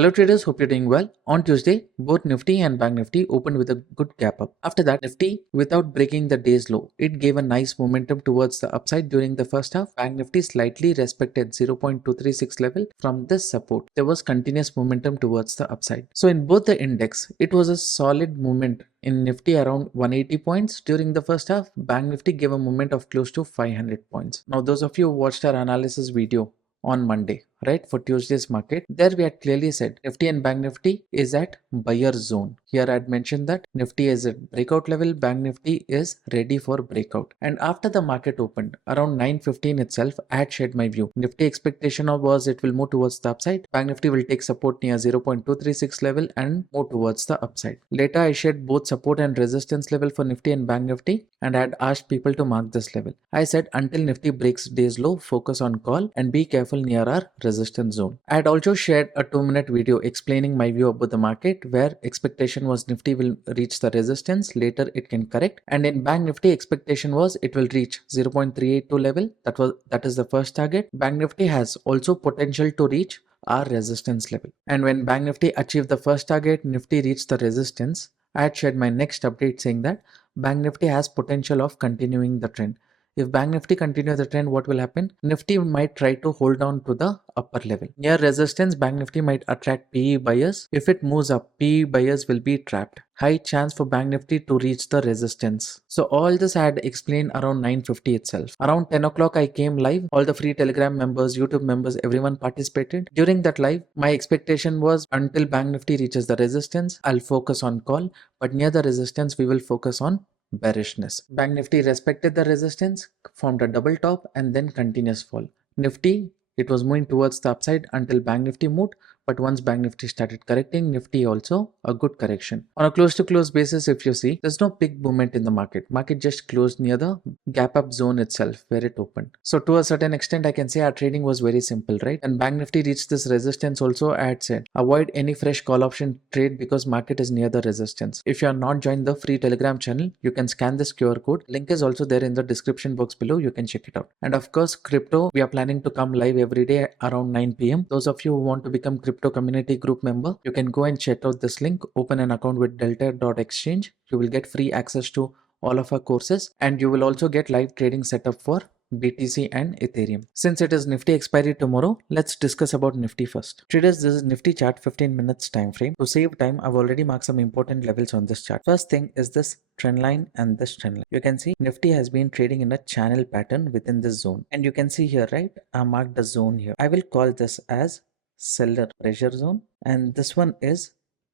Hello traders, hope you're doing well. On Tuesday, both Nifty and Bank Nifty opened with a good gap up. After that, Nifty, without breaking the day's low, it gave a nice momentum towards the upside during the first half. Bank Nifty slightly respected 0.236 level from this support. There was continuous momentum towards the upside. So in both the index, it was a solid movement. In Nifty around 180 points during the first half, Bank Nifty gave a movement of close to 500 points. Now those of you who watched our analysis video on Monday, right, for Tuesday's market, there we had clearly said Nifty and Bank Nifty is at buyer zone. Here I had mentioned that Nifty is at breakout level, Bank Nifty is ready for breakout. And after the market opened around 9:15 itself, I had shared my view. Nifty expectation was it will move towards the upside. Bank Nifty will take support near 0.236 level and move towards the upside. Later I shared both support and resistance level for Nifty and Bank Nifty, and I had asked people to mark this level. I said until Nifty breaks day's low, focus on call and be careful near our resistance zone. I had also shared a 2-minute video explaining my view about the market, where expectation was Nifty will reach the resistance, later it can correct, and in Bank Nifty expectation was it will reach 0.382 level. That is the first target. Bank Nifty has also potential to reach our resistance level, and when Bank Nifty achieved the first target, Nifty reached the resistance. I had shared my next update saying that Bank Nifty has potential of continuing the trend. If Bank Nifty continue the trend, what will happen? Nifty might try to hold on to the upper level. Near resistance, Bank Nifty might attract PE buyers. If it moves up, PE buyers will be trapped. High chance for Bank Nifty to reach the resistance. So all this I had explained around 9:50 itself. Around 10 o'clock I came live. All the free Telegram members, YouTube members, everyone participated. During that live, my expectation was until Bank Nifty reaches the resistance, I'll focus on call. But near the resistance, we will focus on bearishness. Bank Nifty respected the resistance, formed a double top and then continuous fall. Nifty, it was moving towards the upside until Bank Nifty moved, but once Bank Nifty started correcting, Nifty also a good correction. On a close to close basis, if you see, there's no big movement in the market. Market just closed near the gap up zone itself where it opened. So to a certain extent, I can say our trading was very simple, right? And Bank Nifty reached this resistance also. I had said avoid any fresh call option trade because market is near the resistance. If you are not joined the free Telegram channel, you can scan this QR code. Link is also there in the description box below. You can check it out. And of course, crypto, we are planning to come live every day around 9 p.m. Those of you who want to become crypto community group member, you can go and check out this link. Open an account with delta.exchange. You will get free access to all of our courses, and you will also get live trading setup for BTC and Ethereum. Since it is Nifty expiry tomorrow, let's discuss about Nifty first. Traders, this is Nifty chart 15 minutes time frame. To save time, I've already marked some important levels on this chart. First thing is this trend line and this trend line. You can see Nifty has been trading in a channel pattern within this zone, and you can see here, right, I marked the zone here. I will call this as seller pressure zone, and this one is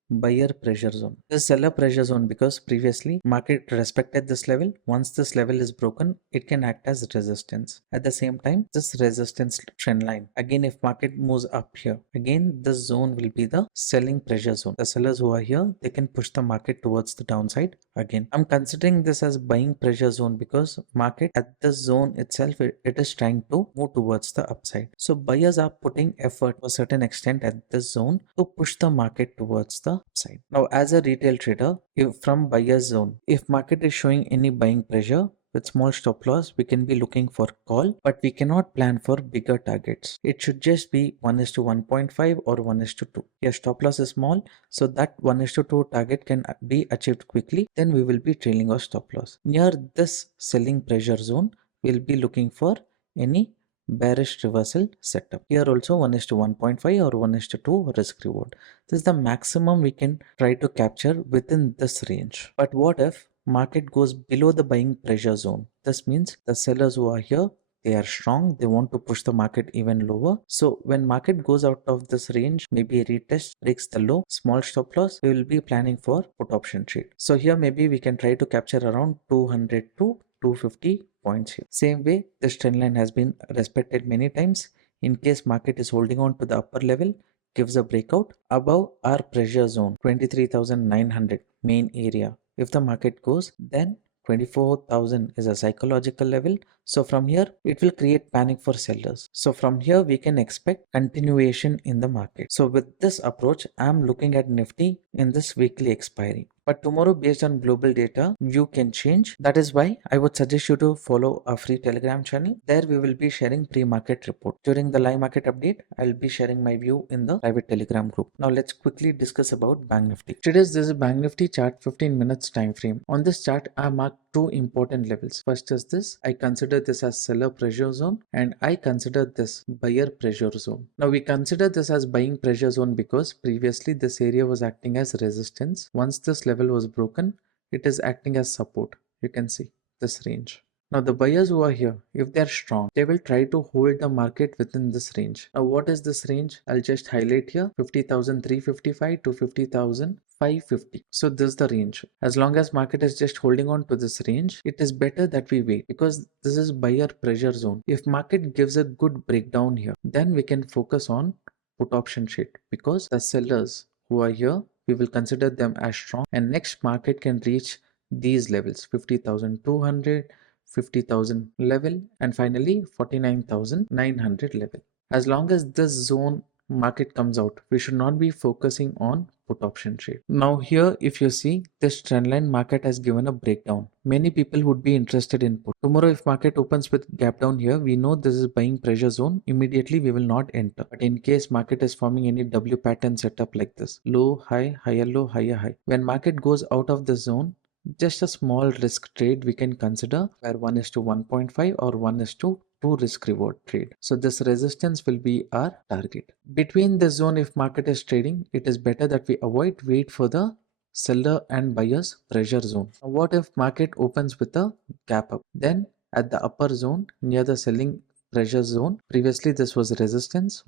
buyer pressure zone. This seller pressure zone because previously market respected this level. Once this level is broken, it can act as resistance. At the same time, this resistance trend line, again if market moves up here, again this zone will be the selling pressure zone. The sellers who are here, they can push the market towards the downside again. I'm considering this as buying pressure zone because market at this zone itself, it is trying to move towards the upside. So buyers are putting effort to a certain extent at this zone to push the market towards the upside. Now as a retail trader, if from buyer's zone, if market is showing any buying pressure with small stop loss, we can be looking for call, but we cannot plan for bigger targets. It should just be 1:1.5 or 1:2. Your stop loss is small, so that 1:2 target can be achieved quickly. Then we will be trailing our stop loss. Near this selling pressure zone, we'll be looking for any bearish reversal setup. Here also 1:1.5 or 1:2 risk reward. This is the maximum we can try to capture within this range. But what if market goes below the buying pressure zone? This means the sellers who are here, they are strong, they want to push the market even lower. So when market goes out of this range, maybe retest, breaks the low, small stop loss, we will be planning for put option trade. So here maybe we can try to capture around 200 to 250 points here. Same way, this trend line has been respected many times. In case market is holding on to the upper level, gives a breakout above our pressure zone 23,900 main area. If the market goes, then 24,000 is a psychological level. So from here, it will create panic for sellers. So from here, we can expect continuation in the market. So with this approach, I'm looking at Nifty in this weekly expiry. But tomorrow, based on global data, view can change. That is why I would suggest you to follow our free Telegram channel. There we will be sharing pre-market report. During the live market update, I'll be sharing my view in the private Telegram group. Now let's quickly discuss about Bank Nifty. Today's this is Bank Nifty chart 15 minutes time frame. On this chart, I marked two important levels. First is this. I consider this as seller pressure zone and I consider this buyer pressure zone. Now we consider this as buying pressure zone because previously this area was acting as resistance. Once this level was broken, it is acting as support. You can see this range. Now the buyers who are here, if they are strong, they will try to hold the market within this range. Now what is this range? I'll just highlight here 50,355 to 50,550. So this is the range. As long as market is just holding on to this range, it is better that we wait because this is buyer pressure zone. If market gives a good breakdown here, then we can focus on put option trade because the sellers who are here, we will consider them as strong and next market can reach these levels 50,200, 50,000 level and finally 49,900 level. As long as this zone market comes out, we should not be focusing on put option trade. Now here if you see this trendline market has given a breakdown. Many people would be interested in put. Tomorrow if market opens with gap down here, we know this is buying pressure zone. Immediately we will not enter. But in case market is forming any W pattern setup like this, low, high, higher low, higher high. When market goes out of the zone, just a small risk trade we can consider where 1:1.5 or 1:2 risk reward trade. So this resistance will be our target. Between the zone if market is trading, it is better that we wait for the seller and buyers pressure zone. What if market opens with a gap up? Then at the upper zone near the selling pressure zone, previously this was resistance,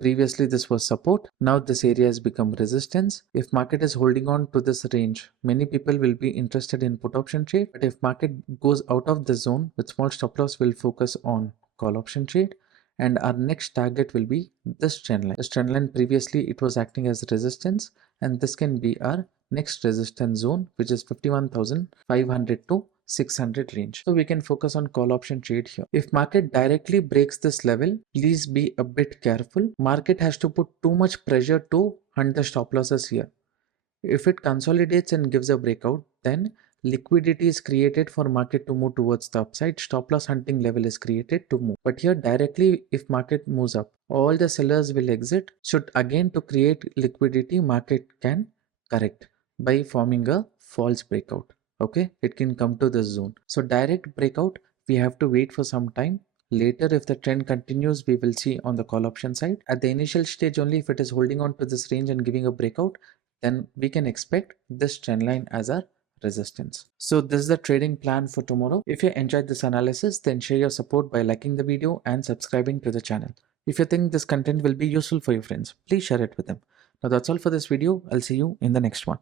previously this was support, now this area has become resistance. If market is holding on to this range, many people will be interested in put option trade, but if market goes out of the zone with small stop loss, we'll focus on call option trade. And our next target will be this trend line. This trend line previously it was acting as resistance and this can be our next resistance zone, which is 51,500 to 600 range. So we can focus on call option trade here. If market directly breaks this level, please be a bit careful. Market has to put too much pressure to hunt the stop losses here. If it consolidates and gives a breakout, then liquidity is created for market to move towards the upside. Stop loss hunting level is created to move. But here directly if market moves up, all the sellers will exit. So again to create liquidity, market can correct by forming a false breakout. Okay, it can come to this zone. So direct breakout, we have to wait for some time. Later if the trend continues, we will see on the call option side. At the initial stage only, if it is holding on to this range and giving a breakout, then we can expect this trend line as our resistance. So this is the trading plan for tomorrow. If you enjoyed this analysis, then share your support by liking the video and subscribing to the channel. If you think this content will be useful for your friends, please share it with them. Now that's all for this video. I'll see you in the next one.